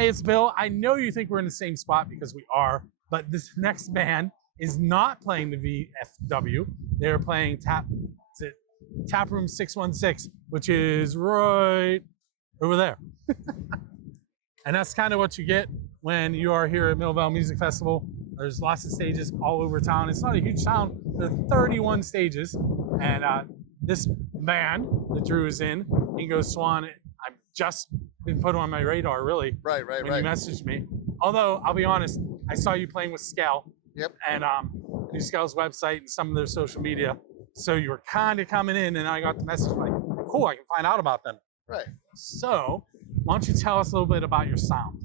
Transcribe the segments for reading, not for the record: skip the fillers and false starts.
Hey, it's Bill. I know you think we're in the same spot because we are, but this next band is not playing the VFW. They're playing Tap Room 616, which is right over there. And that's kind of what you get when you are here at Millvale Music Festival. There's lots of stages all over town. It's not a huge town. There are 31 stages. And this band that Drew is in, Ingo, Swan, I've just been put on my radar, really. Right. You messaged me. Although, I'll be honest, I saw you playing with Scal. Yep. And knew Scal's website and some of their social media. So you were kind of coming in, and I got the message like, cool, I can find out about them. Right. So why don't you tell us a little bit about your sound?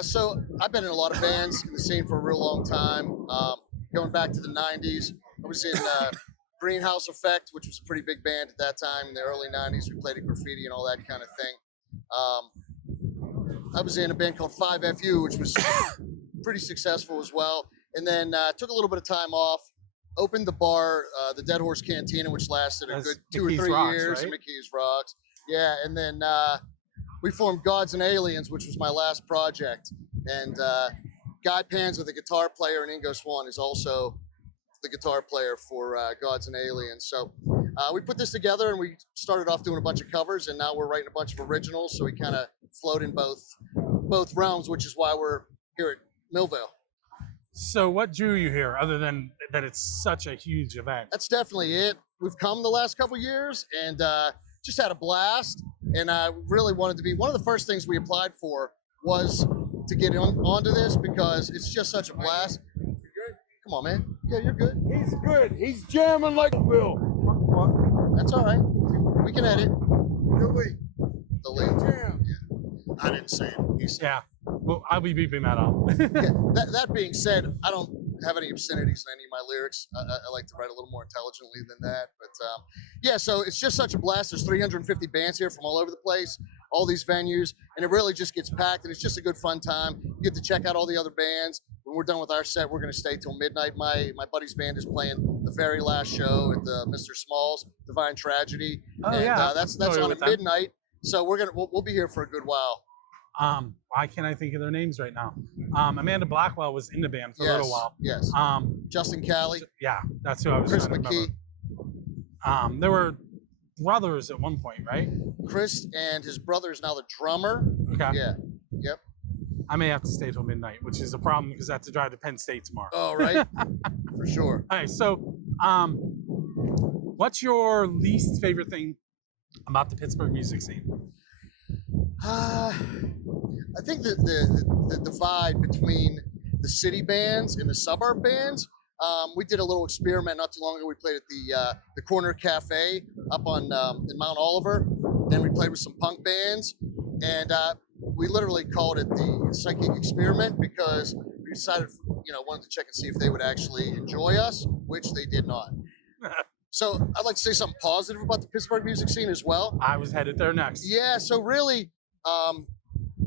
So I've been in a lot of bands in the scene for a real long time. Going back to the 90s, I was in Greenhouse Effect, which was a pretty big band at that time in the early 90s. We played at Graffiti and all that kind of thing. I was in a band called 5FU, which was pretty successful as well. And then took a little bit of time off, opened the bar, the Dead Horse Cantina, which lasted a good 2 or 3 years. Right? McKee's Rocks. Yeah, and then we formed Gods and Aliens, which was my last project. And Guy Panza, the guitar player, and Ingo Swan is also the guitar player for Gods and Aliens. So we put this together and we started off doing a bunch of covers, and now we're writing a bunch of originals. So we kind of float in both realms, which is why we're here at Millvale. So what drew you here, other than that it's such a huge event? That's definitely it. We've come the last couple years and just had a blast. And I really wanted to be, one of the first things we applied for was to get onto this because it's just such a blast. Come on, man. Yeah, you're good. He's good. He's jamming like Bill. That's all right. We can edit. Delete. Yeah. I didn't say it. He said Yeah. Well, I'll be beeping that out. yeah. That being said, I don't have any obscenities in any of my lyrics. I like to write a little more intelligently than that. But yeah, so it's just such a blast. There's 350 bands here from all over the place, all these venues, and it really just gets packed, and it's just a good fun time. You get to check out all the other bands. When we're done with our set, we're going to stay till midnight. My buddy's band is playing the very last show at the Mr. Small's Divine Tragedy. Oh, and, yeah. that's on at midnight. So we'll be here for a good while. Why can't I think of their names right now? Amanda Blackwell was in the band for a little while. Yes. Justin Cali. Yeah, that's who I was Chris trying to McKee. remember. There were brothers at one point, right? Chris and his brother is now the drummer. Okay. Yeah. Yep. I may have to stay till midnight, which is a problem because I have to drive to Penn State tomorrow. Oh, right. For sure. All right, so what's your least favorite thing about the Pittsburgh music scene? I think the divide between the city bands and the suburb bands. We did a little experiment not too long ago. We played at the Corner Cafe up on in Mount Oliver, and we played with some punk bands, and we literally called it the psychic experiment because we decided, wanted to check and see if they would actually enjoy us, which they did not. So I'd like to say something positive about the Pittsburgh music scene as well. I was headed there next. Yeah, so really,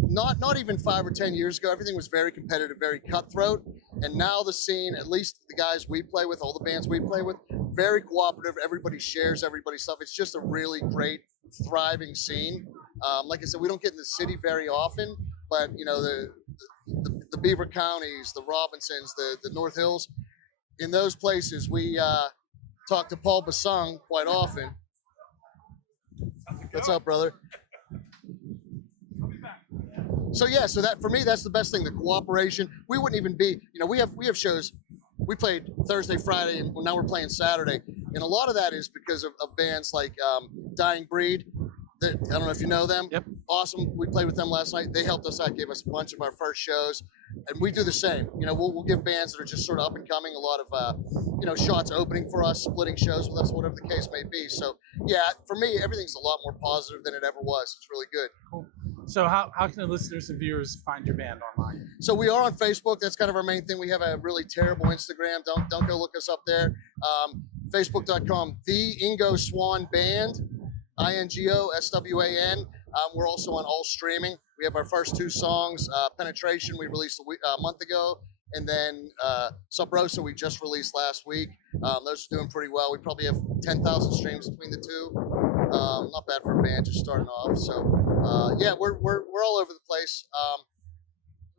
not even 5 or 10 years ago, everything was very competitive, very cutthroat. And now the scene, at least the guys we play with, all the bands we play with, very cooperative. Everybody shares everybody's stuff. It's just a really great, thriving scene. Like I said, we don't get in the city very often, but the Beaver Counties, the Robinsons, the North Hills, in those places, we talk to Paul Basung quite often. What's up, brother? So yeah, so that for me, that's the best thing, the cooperation. We wouldn't even be, we have shows. We played Thursday, Friday, and now we're playing Saturday. And a lot of that is because of bands like Dying Breed. I don't know if you know them. Yep. Awesome. We played with them last night. They helped us out, gave us a bunch of our first shows. And we do the same. We'll give bands that are just sort of up and coming a lot of, shots opening for us, splitting shows with us, whatever the case may be. So yeah, for me, everything's a lot more positive than it ever was. It's really good. Cool. So how can the listeners and viewers find your band online? So we are on Facebook. That's kind of our main thing. We have a really terrible Instagram. Don't go look us up there. Facebook.com, The Ingo Swan Band, INGO SWAN. We're also on all streaming. We have our first 2 songs, Penetration, we released a month ago, and then Sub Rosa we just released last week. Those are doing pretty well. We probably have 10,000 streams between the 2. Not bad for a band just starting off. So yeah, we're all over the place.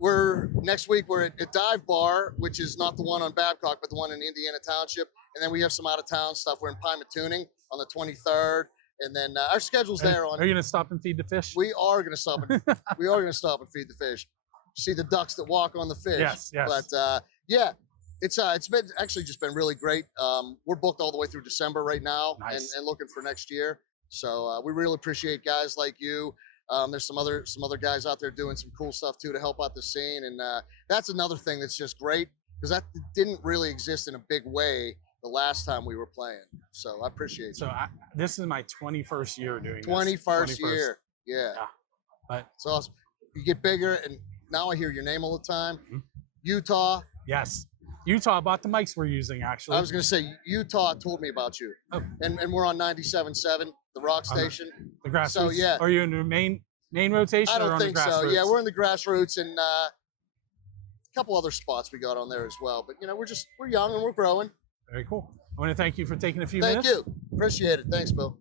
next week we're at Dive Bar, which is not the one on Babcock, but the one in Indiana Township. And then we have some out of town stuff. We're in Pymatooning on the 23rd. And then our schedule's there on. Are you gonna stop and feed the fish? We are gonna stop and feed the fish. See the ducks that walk on the fish. Yes, yes. But yeah, it's been actually just been really great. We're booked all the way through December right now, Nice. and looking for next year. So we really appreciate guys like you. There's some other guys out there doing some cool stuff too to help out the scene, and that's another thing that's just great because that didn't really exist in a big way the last time we were playing. So I appreciate it. So this is my 21st year doing 21st year. Yeah. But It's awesome. You get bigger, and now I hear your name all the time. Mm-hmm. Utah. yes, Utah bought the mics we're using actually. I was going to say, Utah told me about you. Oh. And we're on 97.7, the rock station. the grassroots. So, yeah. Are you in the main rotation? I or don't on think the so. grassroots? Yeah, we're in the grassroots and a couple other spots we got on there as well. But, we're young and we're growing. Very cool. I want to thank you for taking a few Thank minutes. you. Appreciate it. Thanks, Bill.